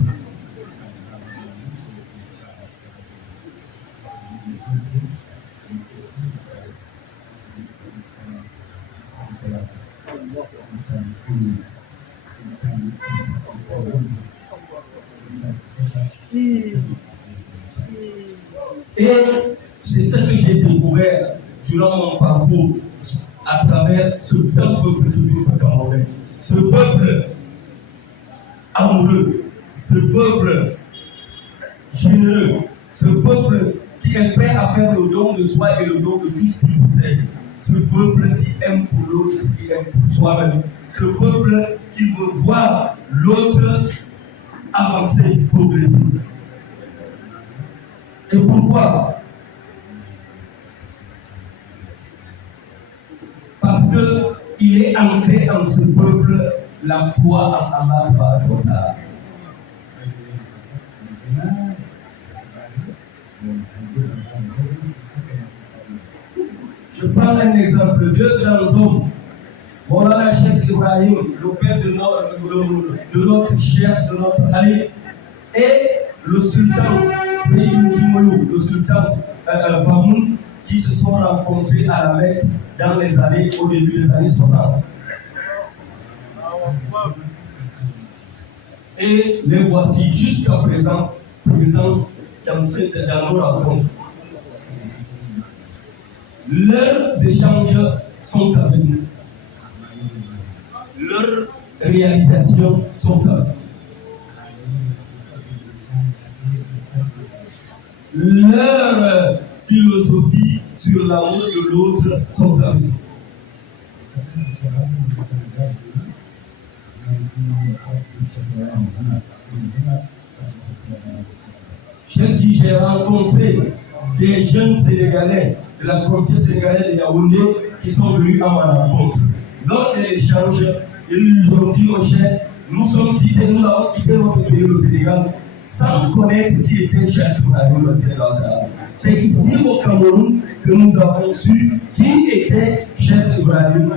Et c'est ce que j'ai découvert durant mon parcours à travers ce grand peuple, ce peuple camerounais, ce peuple amoureux, ce peuple généreux, ce peuple qui est prêt à faire le don de soi et le don de tout ce qu'il possède, ce peuple qui aime pour l'autre ce qu'il aime pour soi-même, ce peuple qui veut voir l'autre avancer, progresser. Et pourquoi? Parce qu'il est ancré en ce peuple la foi en Allah Ta'ala. Je prends un exemple, deux grands hommes. Voilà Cheikh Ibrahim, le père de notre chef, de notre calife, et le sultan Seydou Jimolou, le sultan Bamoun, qui se sont rencontrés à la Mecque au début des années 60. Et les voici jusqu'à présent, dans nos rencontres. Leurs échanges sont avec nous. Leurs réalisations sont avec nous. Leur philosophie sur l'amour de l'autre sont avec nous. J'ai rencontré des jeunes Sénégalais de la communauté sénégalaise de Yaoundé qui sont venus à ma rencontre. Lors de l'échange, ils nous ont dit au chef, nous avons quitté notre pays, le Sénégal, sans connaître qui était Cheikh Ibrahim. C'est ici au Cameroun que nous avons su qui était Cheikh Ibrahim.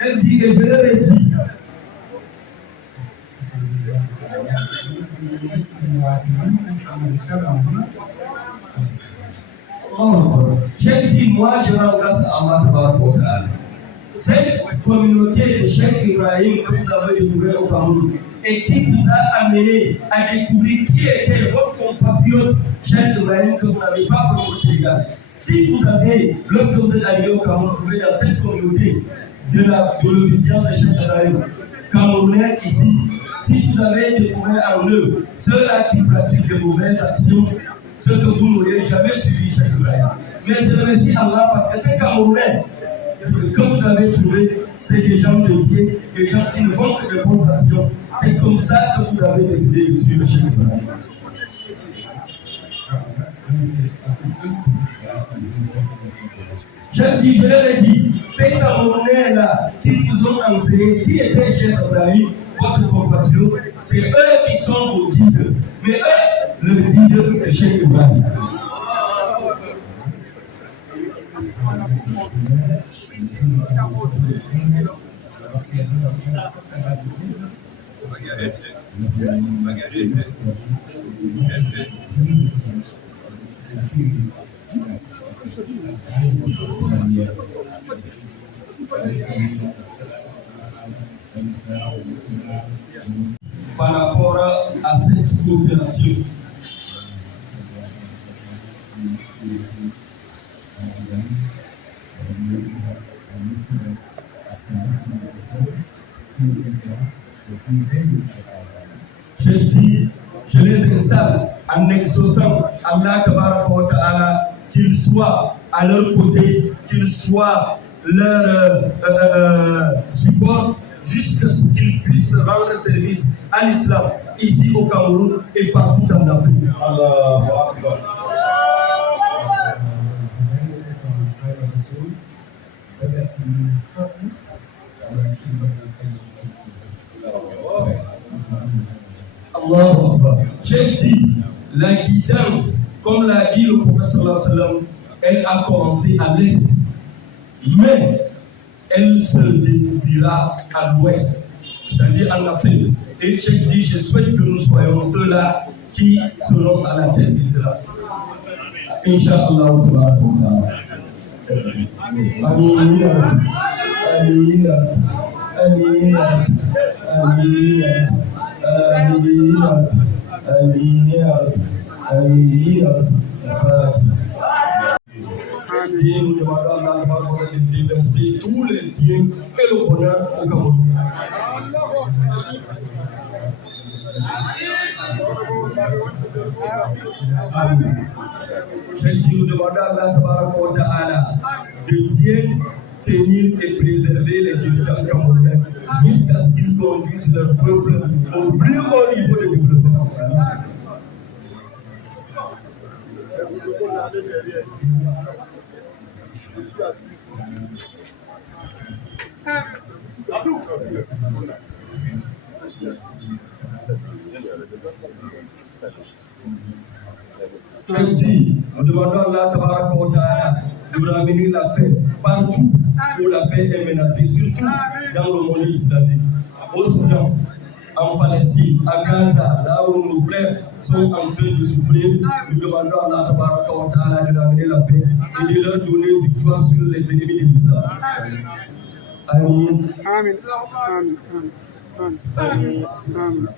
Elle dit, et je leur ai dit, j'ai dit, moi je rends grâce à Allah. Cette communauté de Cheikh Ibrahim que vous avez découvert au Cameroun et qui vous a amené à découvrir qui était votre compatriote Cheikh Ibrahim que vous n'avez pas connu au Sénégal. Si vous avez, lorsque vous êtes arrivé au Cameroun, vous êtes dans cette communauté de l'obédience de Cheikh Ibrahim camerounaise ici, si vous avez découvert en eux ceux-là qui pratiquent de mauvaises actions, ce que vous n'auriez jamais suivi Cheikh Ibrahim. Mais je remercie Allah parce que ces Camerounais que vous avez trouvés, c'est des gens de bien, des gens qui ne font que de bonnes actions. C'est comme ça que vous avez décidé de suivre Cheikh Ibrahim. Je leur ai dit, ces Camerounais-là qui vous ont enseigné qui était Cheikh Ibrahim, votre compatriote, c'est eux qui sont vos guides. Mais eux, le guide, c'est Cheikh Ibrahim. par rapport à cette coopération. J'ai dit, je les installe en exaucant Allah Tabaraka wa Ta'ala, qu'ils soient à leur côté, qu'ils soient leur support, jusqu'à ce qu'ils puissent rendre service à l'islam, ici au Cameroun et partout en Afrique. Allahu Akbar. Allahu Akbar. J'ai dit, la guidance, comme l'a dit le professeur sallam, elle a commencé à l'est, mais elle se découvrira à l'ouest, c'est-à-dire en Afrique. Et j'ai dit, je souhaite que nous soyons ceux-là qui seront à la tête d'Israël. Inch'Allah. Amin. Amin. Amin. Amin. Nous demandons à Allah de déverser tous les biens et le bonheur au Cameroun. Nous demandons à Allah de bien tenir et préserver les dirigeants camerounais jusqu'à ce qu'ils conduisent leur peuple au plus haut niveau de développement. Nous demandons à Allah Tabaraka wa Ta'ala de ramener la paix partout où la paix est menacée, surtout dans le monde islamique, au Soudan, en Palestine, à Gaza, là où nos frères sont en train de souffrir. Nous demandons à Allah Tabaraka wa Ta'ala de ramener la paix et de leur donner victoire sur les ennemis de l'islam. Amen. Amen. Amen. Amen. Amen. Amen.